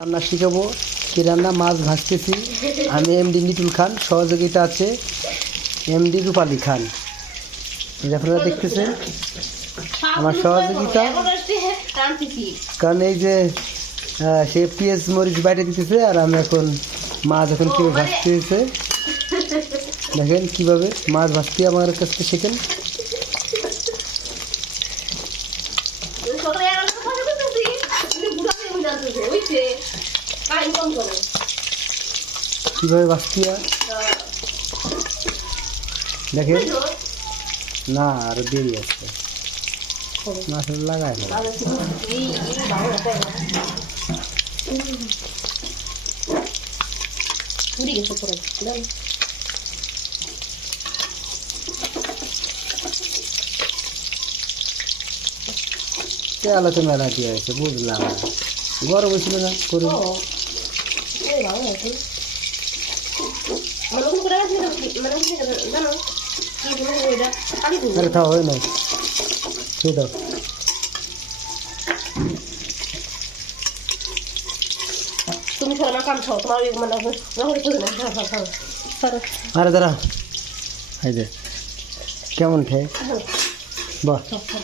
রান্না শিখাবো। কি রান্না, মাছ ভাজতেছি। আমি এমডি নিটুল খান, সহযোগিতা আছে এমডি রূপালী খান। আপনারা দেখতেছেন, আমার সহযোগিতা। কারণ এই যে সে পেঁয়াজ, মরিচ বাইরে দিতেছে আর আমি এখন মাছ এখন কীভাবে ভাজতে হয়েছে। দেখেন কীভাবে মাছ ভাজতে আমার কাছ থেকে শেখেন। কীভাবে হয় দেখেন না আর দেরি আছে লাগায় না মেলা দিয়ে আছে বুঝলাম গরম হয়েছিল না করে আরে খাওয়া হয় নাই খেয়ে দাও। তুমি না কাম খাও তোমার মানে নহরে করে না। খাও খাও খাও আরে দাঁড়া। এই যে কেমন খেয়ে? বাহ। খাও খাও